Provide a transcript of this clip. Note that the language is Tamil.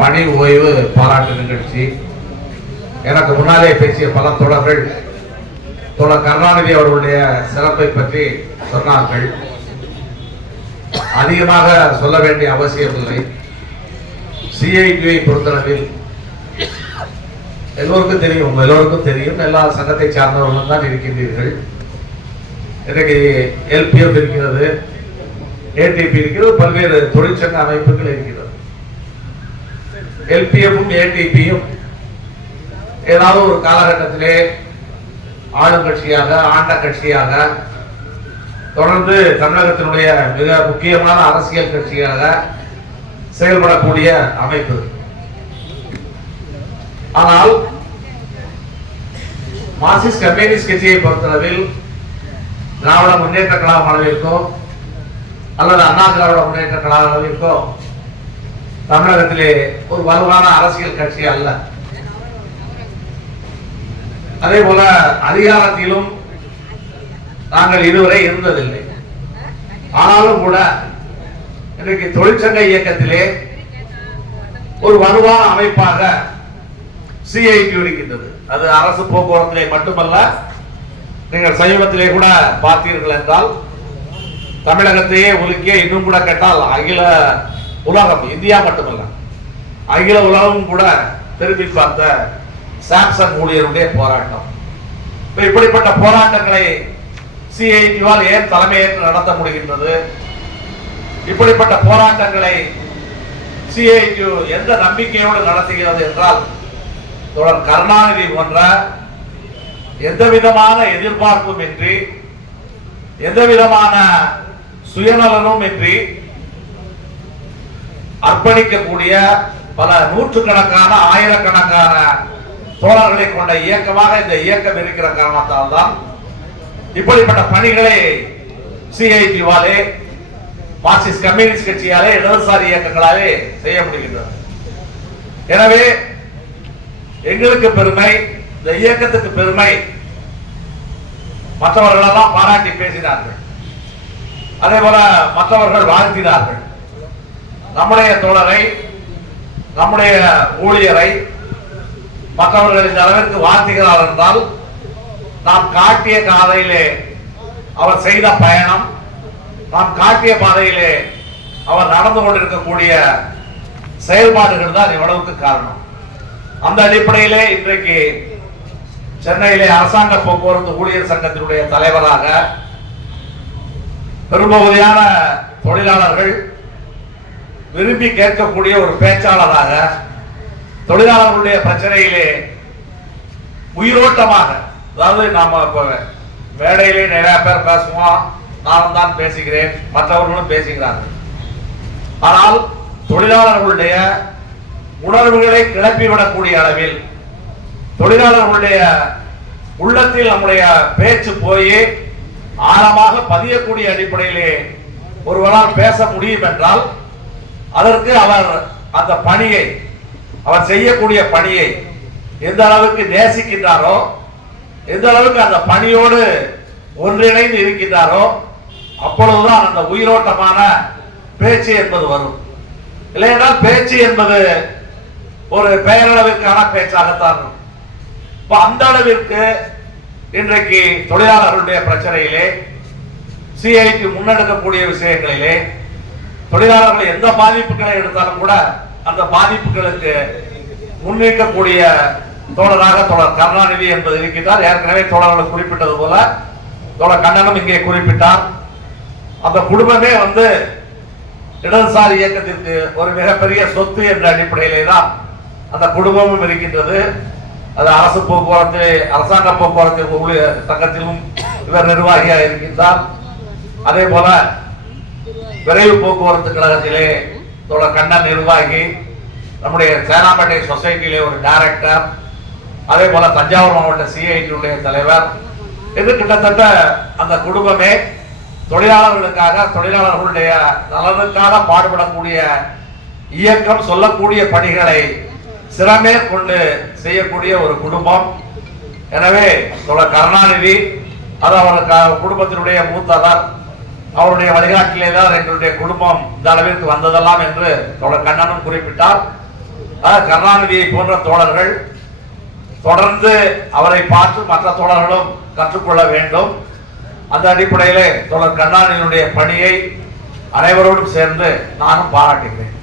பணி ஓய்வு பாராட்டு நிகழ்ச்சி. எனக்கு முன்னாலே பேசிய பல தோழர்கள் தோழர் கருணாநிதி அவர்களுடைய சிறப்பை பற்றி சொன்னார்கள். அதிகமாக சொல்ல வேண்டிய அவசியமில்லை. சிஐடியை பொறுத்தளவில் எல்லோருக்கும் தெரியும், எல்லோருக்கும் தெரியும், எல்லா சங்கத்தை சார்ந்தவர்களும் தான் இருக்கின்றீர்கள். இன்றைக்கு எல்பிஎஃப் இருக்கிறது, ஏடிபி இருக்கிறது, பல்வேறு தொழிற்சங்க அமைப்புகள் இருக்கிறது. எல்பிஎஃப்பும் ஏடிபியும் ஏதாவது ஒரு காலகட்டத்திலே ஆளுங்கட்சியாக ஆண்ட கட்சியாக தொடர்ந்து தமிழகத்தினுடைய மிக முக்கியமான அரசியல் கட்சியாக செயல்படக்கூடிய அமைப்பு. ஆனால் மார்க்சிஸ்ட் கம்யூனிஸ்ட் கட்சியை பொறுத்தளவில் திராவிட முன்னேற்ற கழகம் அளவிற்கோ அல்லது அண்ணா திராவிட முன்னேற்ற கழகம் அளவிற்கோ தமிழகத்திலே ஒரு வலுவான அரசியல் கட்சி அல்ல. அதே போல அதிகாரத்திலும் நாங்கள் இதுவரை இருந்ததில்லை. ஆனாலும் கூட இன்றைக்கு தொழிற்சங்க இயக்கத்திலே ஒரு வலுவான அமைப்பாக சிஐடி இருக்கின்றது. அது அரசு போக்குவரத்திலே மட்டுமல்ல, நீங்கள் சமீபத்திலே கூட பார்த்தீர்கள் என்றால் தமிழகத்தையே உலுக்கிய, இன்னும் கூட கேட்டால் அகில உலகம், இந்தியா மட்டுமல்ல அகில உலகம் கூட திரும்பி பார்த்த சாம்சங் ஊழியருடைய போராட்டம். இப்படிப்பட்ட போராட்டங்களை சிஐடியால் ஏன் தலைமையேற்று நடத்த முடிகின்றது? இப்படிப்பட்ட போராட்டங்களை சிஐடி எந்த நம்பிக்கையோடு நடத்துகிறது என்றால், தொடர் கருணாநிதி போன்ற எந்த விதமான எதிர்பார்ப்பும் இன்றி, எந்த விதமான சுயநலனும் இன்றி அர்ப்பணிக்கக்கூடிய பல நூற்றுக்கணக்கான ஆயிரக்கணக்கான தோழர்களை கொண்ட இயக்கமாக இந்த இயக்கம் இருக்கிற காரணத்தால் தான் இப்படிப்பட்ட பணிகளை சிஐடியாலே, மார்க்சிஸ்ட் கம்யூனிஸ்ட் கட்சியாலே, இடதுசாரி இயக்கங்களாலே செய்ய முடிகின்றது. எனவே எங்களுக்கு பெருமை, இந்த இயக்கத்துக்கு பெருமை. மற்றவர்களெல்லாம் பாராட்டி பேசினார்கள், அதே போல மற்றவர்கள் வாழ்த்தினார்கள். நம்முடைய தோழரை, நம்முடைய ஊழியரை மற்றவர்கள் இந்த அளவிற்கு வாழ்த்துகிறார் என்றால், நாம் காட்டிய பாதையிலே அவர் செய்த பயணம், நாம் காட்டிய பாதையிலே அவர் நடந்து கொண்டிருக்கக்கூடிய செயல்பாடுகள் தான் இவ்வளவுக்கு காரணம். அந்த அடிப்படையிலே இன்றைக்கு சென்னையிலே அரசாங்க போக்குவரத்து ஊழியர் சங்கத்தினுடைய தலைவராக பெரும்பகுதியான தொழிலாளர்கள் விரும்பி கேட்கக்கூடிய ஒரு பேச்சாளராக, தொழிலாளர்களுடைய பிரச்சனையிலே உயிரோட்டமாக, அதாவது நாம மேடையிலே நிறைய பேர் பேசுவோம், நானும் தான் பேசுகிறேன், மற்றவர்களும் பேசுகிறார்கள். ஆனால் தொழிலாளர்களுடைய உணர்வுகளை கிளப்பிவிடக்கூடிய அளவில், தொழிலாளர்களுடைய உள்ளத்தில் நம்முடைய பேச்சு போய் ஆழமாக பதியக்கூடிய அடிப்படையிலே ஒருவரால் பேச முடியும் என்றால், அதற்கு அவர் அந்த பணியை, அவர் செய்யக்கூடிய பணியை எந்த அளவுக்கு நேசிக்கின்றாரோ, எந்த அளவுக்கு அந்த பணியோடு ஒன்றிணைந்து இருக்கின்றாரோ, அப்பொழுதுதான் அந்த உயிரோட்டமான பேச்சு என்பது வரும். இல்லையென்றால் பேச்சு என்பது ஒரு பெயரளவிற்கான பேச்சாகத்தான் இருக்கும். அந்த அளவிற்கு இன்றைக்கு தொழிலாளர்களுடைய பிரச்சனையிலே, சிஐடி முன்னெடுக்கக்கூடிய விஷயங்களிலே, தொழிலாளர்கள் எந்த பாதிப்புகளை எடுத்தாலும் கூட அந்த பாதிப்புகளுக்கு முன்வைக்கக்கூடிய தோழராக தோழர் கருணாநிதி என்பது இருக்கின்றார். ஏற்கனவே தோழர்கள் குறிப்பிட்டது போல தோழர் கண்ணனும் இங்கே குறிப்பிட்டார். அந்த குடும்பமே இடதுசாரி இயக்கத்திற்கு ஒரு மிகப்பெரிய சொத்து என்ற அடிப்படையிலே தான் அந்த குடும்பமும் இருக்கின்றது. அது அரசு போக்குவரத்து, அரசாங்க போக்குவரத்து ஊழியர் சங்கத்திலும் இவர் நிர்வாகியாக இருக்கின்றார். அதே போல விரைவு போக்குவரத்து கழகத்திலே தோழர் கண்ணன் நிர்வாகி, நம்முடைய சேனாம்பேட்டை சொசைட்டியிலே ஒரு டைரக்டர், அதே போல தஞ்சாவூர் மாவட்ட சிஐடியுடைய தலைவர். இது கிட்டத்தட்ட அந்த குடும்பமே தொழிலாளர்களுக்காக, தொழிலாளர்களுடைய நலனுக்காக பாடுபடக்கூடிய இயக்கம், சொல்லக்கூடிய பணிகளை சிறமே கொண்டு செய்யக்கூடிய ஒரு குடும்பம். எனவே தோழர் கருணாநிதி, அது அவர் குடும்பத்தினுடைய மூத்தவர், அவருடைய வழிகாட்டிலே தான் எங்களுடைய குடும்பம் இந்த அளவிற்கு வந்ததெல்லாம் என்று தோழர் கண்ணனும் குறிப்பிட்டார். கருணாநிதியை போன்ற தோழர்கள் தொடர்ந்து அவரை பார்த்து மற்ற தோழர்களும் கற்றுக்கொள்ள வேண்டும். அந்த அடிப்படையிலே தோழர் கருணாநிதியினுடைய பணியை அனைவரோடும் சேர்ந்து நானும் பாராட்டுகிறேன்.